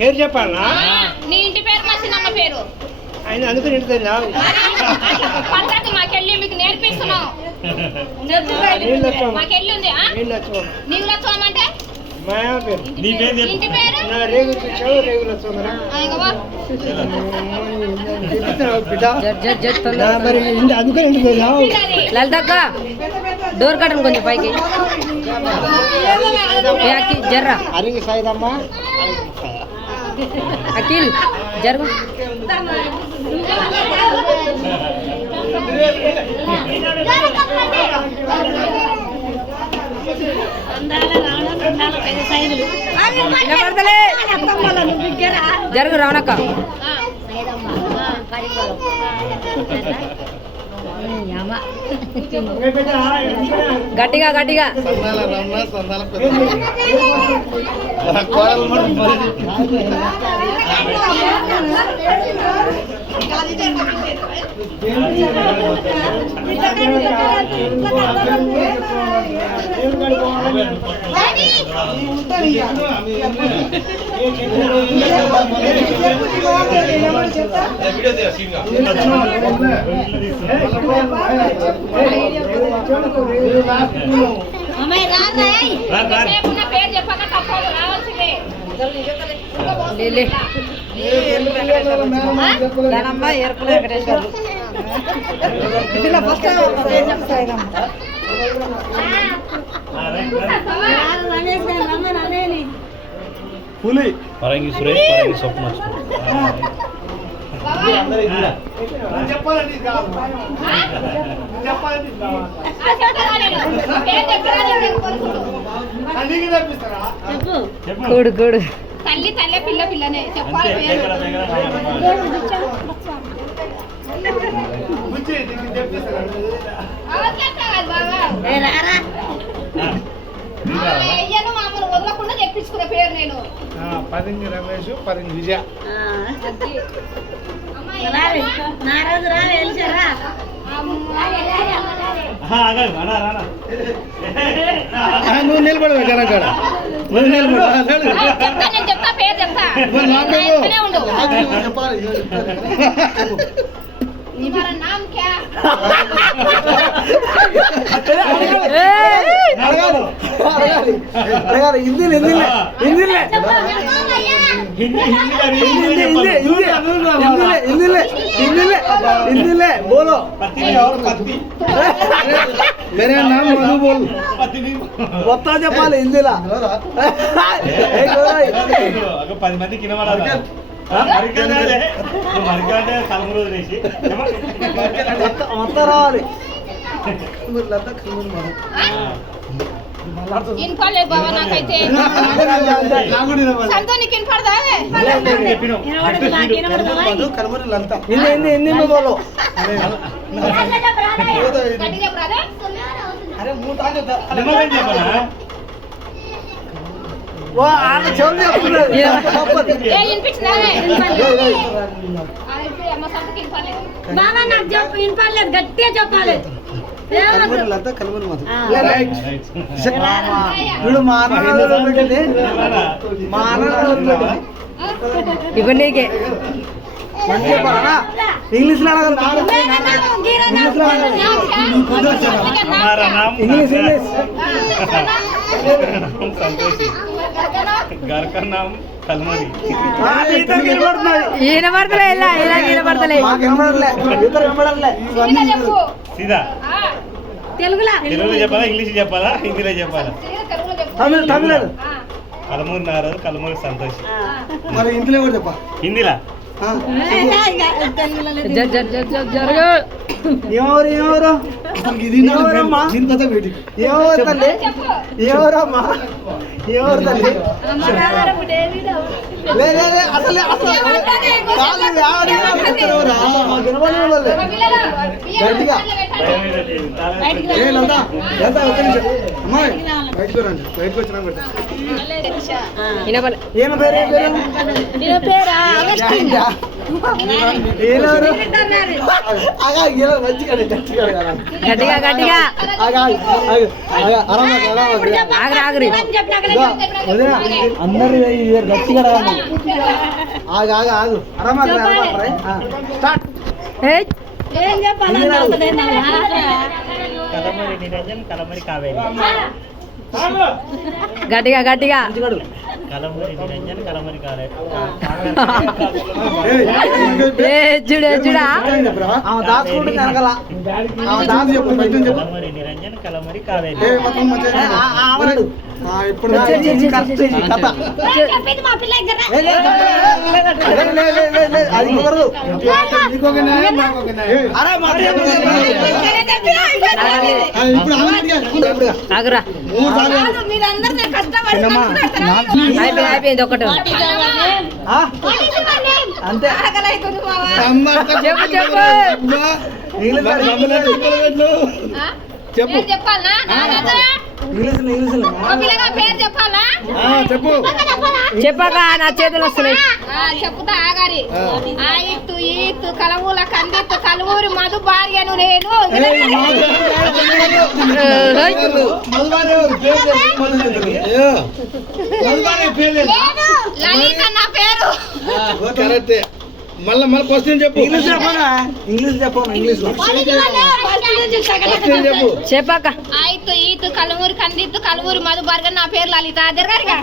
పేరు చెప్పాలా? నీ ఇంటి పేరు మా చిన్నమ్మ పేరు. ఆయన అందుకని ఇంటి పద్ధతి మాకెళ్ళి మీకు నేర్పిస్తున్నాం. మాకెళ్ళి ఉంది. నీవు లక్ష్మం అంటే ఇంటి పేరు లలితక్క డోర్ కట్టను కొంచెం పైకి జర్రా అఖిల్ జరుగు జరుగు రావణక్క గట్టిగా గట్టిగా పేరు చెప్పక తప్పదు రావాల్సిందే. ఏర్పలే వెంకటేశ్వర పులి పరంగి సురేష్ పరంగి స్వప్న కూడు కూడు తల్లి తల్లి పిల్ల పిల్లనే చెప్పాలి పేరు. అయ్యను మామూలు వదలకుండా చెప్పించుకునే పేరు నేను. పరింగి రమేష్ పరింగి విజయ. నువ్వు నిలబడవా జనకాడ నువ్వు చెప్తా నేను చెప్తా పేరు చెప్తా ఉండు. तुम्हारा नाम क्या? बोलो मेरा नाम मधु बोल बता చెప్పాలి హిందీలా 10 మంది కినవాడాలి ఇన్పాలే బావ నాకైతే సంతో నీకు ఇన్పడదా కల్మరి లలిత హిందీ హిందీ में बोलो अरे मुंह ताज होता वो आने छोड़ दे ఏ ఇన్పిచ్చిందా అమ్మ సంతకి ఇన్పాలే బాబా నాకు చెప్పు ఇన్పడలేదు గట్టిగా చెప్పాలి కల్మరి లలిత కల్మరి మధు రైట్ వీడు మానవుడు పెట్టలే మానవుడు ఇప్పుడు నీకే మంచిగా పడనా ఇంగ్లీష్ లో అడగాలి ఇంగ్లీష్ ఇంగ్లీష్ घर का नाम कलमरी ఈయన పడతలే ఇలా ఇలా ఈయన పడతలే सीधा తెలుగులా తెలుగులో చెప్పాలా ఇంగ్లీష్ చెప్పాలా హిందీలో చెప్పాలా తమిళ తమిళ కలమూరి నారాజు కలమూరి సంతోష్ మరి హిందీలో కూడా చెప్పా హిందీలా జరుగు ఎవరు ఎవరు ఎవరమ్మా ఎవరు తల్లి ఎవరమ్మా ఎవరు తల్లి లేదే అసలు అసలు గట్టిగా ఎంత ఒక్క నిమిషం అమ్మాయి బయటకు రండి బయటకు వచ్చినా పెడతా ఏం పేరు ఏలవరు ఆగా ఇలా మంచిగా గట్టిగా అడగాలి. గట్టిగా గట్టిగా ఆగా ఆగా ఆగరా ఆగరి వదినా అందరు గట్టిగా అడగాలి. ఆగు ఆగు ఆగు స్టార్ట్. ఏయ్, కలమరి నిరంజన్ కలమరి కావేరి గట్టిగా గట్టిగా కలమరి నిరంజన్ కలమరి కావేరి ఏ చూడు చూడా ఆమె దాచుకుంటుంది వెనకాల. ఆమె దాచి చెప్పు బయట చెప్పు. కలమరి నిరంజన్ కలమరి కావేరి ఇప్పుడు కథ చెప్పింది మా పిల్ల దగ్గర అది కుదరదు. నీకొక న్యాయం, మాకొక న్యాయం. ఇప్పుడు ఆగరా మీరందరూ నేను కష్టపడి అయిపోయింది ఒకటి అంతే ఆకలైతుంది మావా. చెప్పు చెప్పు చెప్పు పేరు చెప్పాలా నా దగ్గర ఇంగ్లీష్ ఓ పిల్లగా పేరు చెప్పాలా చెప్పు. చెప్పాక నా చేతులు వస్తున్నాయి చెప్పుతా ఆగారి ఆ ఇత్తు ఈ ఇత్తు కలమూల కందిత్తు కలువూరు మధు భార్యను నేను లలిత నా పేరు కరెక్టే. మళ్ళీ క్వశ్చన్ చెప్పు. ఇంగ్లీష్ చెప్పనా? ఇంగ్లీష్ చెప్పను. ఇంగ్లీష్ లో చెప్పు. చెప్పాక ఆ ఇత్తు ఈ ఇత్తు కలువూరు కందిత్తు కలువూరు మధు భార్య నా పేరు లలిత జరగారిగా